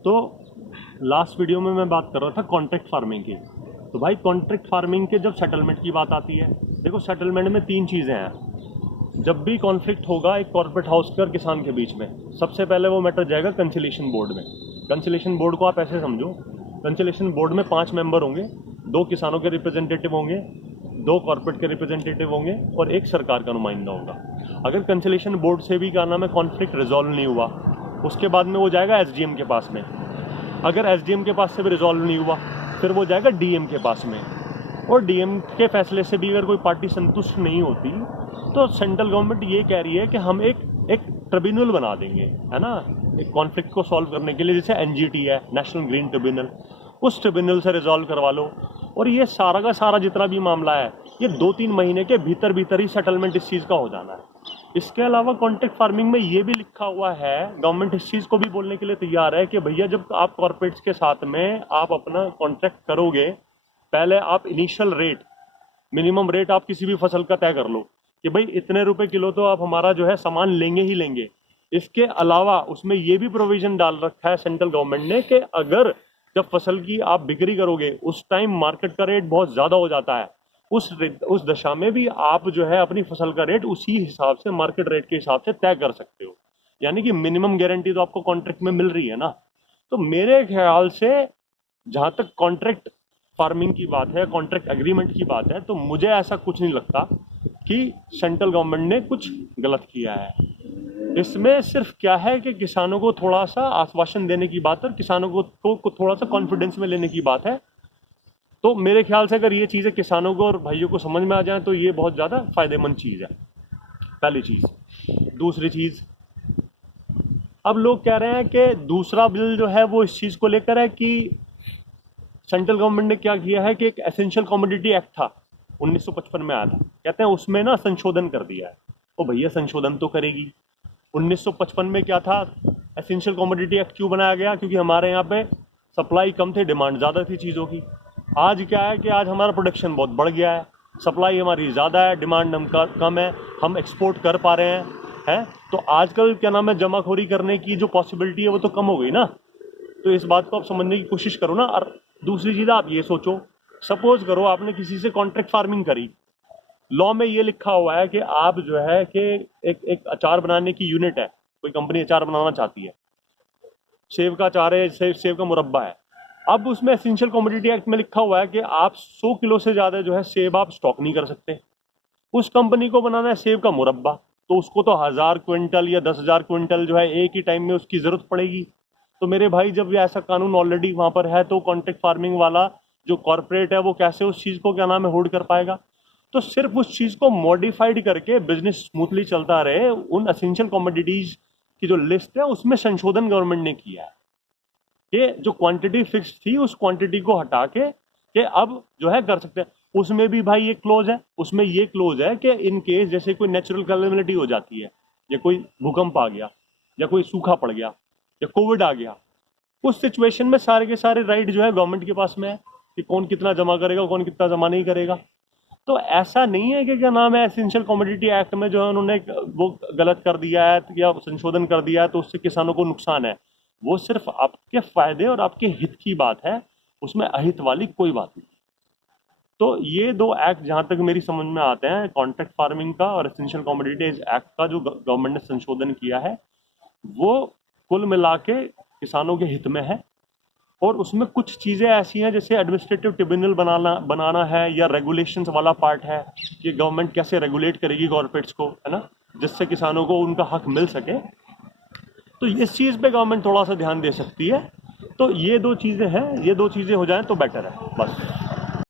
तो last video में मैं बात कर रहा था कॉन्ट्रैक्ट फार्मिंग की। तो भाई कॉन्ट्रैक्ट फार्मिंग के जब सेटलमेंट की बात आती है, देखो सेटलमेंट में 3 चीज़ें हैं। जब भी कॉन्फ्लिक्ट होगा एक कॉर्पोरेट हाउस के और किसान के बीच में, सबसे पहले वो मैटर जाएगा कंसिलेशन बोर्ड में। कंसिलेशन बोर्ड को आप ऐसे समझो, कंसिलेशन बोर्ड में 5 मेंबर होंगे, 2 किसानों के रिप्रेजेंटेटिव होंगे, 2 कॉर्पोरेट के रिप्रेजेंटेटिव होंगे और 1 सरकार का नुमाइंदा होगा। अगर कंसिलेशन बोर्ड से भी क्या नाम है कॉन्फ्लिक्ट रिजॉल्व नहीं हुआ, उसके बाद में वो जाएगा एसडीएम के पास में। अगर एसडीएम के पास से भी रिजॉल्व नहीं हुआ, फिर वो जाएगा डीएम के पास में। और डीएम के फैसले से भी अगर कोई पार्टी संतुष्ट नहीं होती, तो सेंट्रल गवर्नमेंट ये कह रही है कि हम एक ट्रिब्यूनल बना देंगे, है ना, एक कॉन्फ्लिक्ट को सॉल्व करने के लिए, जैसे एनजीटी है, नेशनल ग्रीन ट्रिब्यूनल, उस ट्रिब्यूनल से रिजॉल्व करवा लो। और ये सारा का सारा जितना भी मामला है, ये 2-3 महीने के भीतर भीतर ही सेटलमेंट इस चीज़ का हो जाना है। इसके अलावा कॉन्ट्रैक्ट फार्मिंग में ये भी लिखा हुआ है, गवर्नमेंट इस चीज़ को भी बोलने के लिए तैयार है कि भैया जब आप कॉर्पोरेट्स के साथ में आप अपना कॉन्ट्रैक्ट करोगे, पहले आप इनिशियल रेट, मिनिमम रेट आप किसी भी फसल का तय कर लो कि भाई इतने रुपए किलो तो आप हमारा जो है सामान लेंगे ही लेंगे। इसके अलावा उसमें ये भी प्रोविजन डाल रखा है सेंट्रल गवर्नमेंट ने कि अगर जब फसल की आप बिक्री करोगे उस टाइम मार्केट का रेट बहुत ज़्यादा हो जाता है, उस दशा में भी आप जो है अपनी फसल का रेट उसी हिसाब से, मार्केट रेट के हिसाब से तय कर सकते हो। यानी कि मिनिमम गारंटी तो आपको कॉन्ट्रैक्ट में मिल रही है ना। तो मेरे ख्याल से जहाँ तक कॉन्ट्रैक्ट फार्मिंग की बात है, कॉन्ट्रैक्ट एग्रीमेंट की बात है, तो मुझे ऐसा कुछ नहीं लगता कि सेंट्रल गवर्नमेंट ने कुछ गलत किया है। इसमें सिर्फ क्या है कि किसानों को थोड़ा सा आश्वासन देने की बात है, किसानों को थोड़ा सा कॉन्फिडेंस में लेने की बात है। तो मेरे ख्याल से अगर ये चीज़ें किसानों को और भाइयों को समझ में आ जाए तो ये बहुत ज़्यादा फायदेमंद चीज़ है, पहली चीज़। दूसरी चीज़, अब लोग कह रहे हैं कि दूसरा बिल जो है वो इस चीज़ को लेकर है कि सेंट्रल गवर्नमेंट ने क्या किया है कि एक एसेंशियल कमोडिटी एक्ट था 1955 में आया था, कहते हैं उसमें ना संशोधन कर दिया है। तो भैया संशोधन तो करेगी। 1955 में क्या था, एसेंशियल कमोडिटी एक्ट क्यों बनाया गया? क्योंकि हमारे यहाँ पे सप्लाई कम थे, डिमांड ज़्यादा थी चीज़ों की। आज क्या है कि आज हमारा प्रोडक्शन बहुत बढ़ गया है, सप्लाई हमारी ज़्यादा है, डिमांड हम कम है, हम एक्सपोर्ट कर पा रहे हैं। तो आजकल क्या नाम है, जमाखोरी करने की जो पॉसिबिलिटी है वो तो कम हो गई ना। तो इस बात को आप समझने की कोशिश करो ना। और दूसरी चीज़ आप ये सोचो, सपोज करो आपने किसी से कॉन्ट्रैक्ट फार्मिंग करी, लॉ में ये लिखा हुआ है कि आप जो है कि एक अचार बनाने की यूनिट है, कोई कंपनी अचार बनाना चाहती है, सेब का अचार है, सेब का मुरब्बा है। अब उसमें एसेंशियल कमोडिटी एक्ट में लिखा हुआ है कि आप 100 किलो से ज़्यादा जो है सेब आप स्टॉक नहीं कर सकते। उस कंपनी को बनाना है सेब का मुरब्बा, तो उसको तो 1000 क्विंटल या 10,000 क्विंटल जो है एक ही टाइम में उसकी ज़रूरत पड़ेगी। तो मेरे भाई जब ऐसा कानून ऑलरेडी वहाँ पर है, तो कॉन्ट्रैक्ट फार्मिंग वाला जो कॉर्पोरेट है वो कैसे उस चीज़ को क्या नाम है होल्ड कर पाएगा? तो सिर्फ उस चीज़ को मॉडिफाइड करके बिजनेस स्मूथली चलता रहे, उन एसेंशियल कमोडिटीज़ की जो लिस्ट है उसमें संशोधन गवर्नमेंट ने किया है। ये जो क्वांटिटी फिक्स थी उस क्वांटिटी को हटा के अब जो है कर सकते हैं। उसमें भी भाई ये क्लोज है, उसमें ये क्लोज है कि इन केस जैसे कोई नेचुरल कैलेमिटी हो जाती है, या कोई भूकंप आ गया, या कोई सूखा पड़ गया, या कोविड आ गया, उस सिचुएशन में सारे के सारे राइट जो है गवर्नमेंट के पास में है कि कौन कितना जमा करेगा, कौन कितना जमा नहीं करेगा। तो ऐसा नहीं है कि क्या नाम है एसेंशियल कमोडिटी एक्ट में जो है उन्होंने वो गलत कर दिया है या संशोधन कर दिया है तो उससे किसानों को नुकसान है। वो सिर्फ आपके फायदे और आपके हित की बात है, उसमें अहित वाली कोई बात नहीं। तो ये 2 एक्ट जहाँ तक मेरी समझ में आते हैं, कॉन्ट्रैक्ट फार्मिंग का और एसेंशियल कमोडिटीज एक्ट का जो गवर्नमेंट ने संशोधन किया है, वो कुल मिला के किसानों के हित में है। और उसमें कुछ चीज़ें ऐसी हैं जैसे एडमिनिस्ट्रेटिव ट्रिब्यूनल बनाना है, या रेगुलेशंस वाला पार्ट है कि गवर्नमेंट कैसे रेगुलेट करेगी कॉर्पोरेट्स को, है ना, जिससे किसानों को उनका हक मिल सके। तो इस चीज़ पे गवर्नमेंट थोड़ा सा ध्यान दे सकती है। तो ये 2 चीज़ें हैं, ये 2 चीज़ें हो जाएं तो बेटर है बस।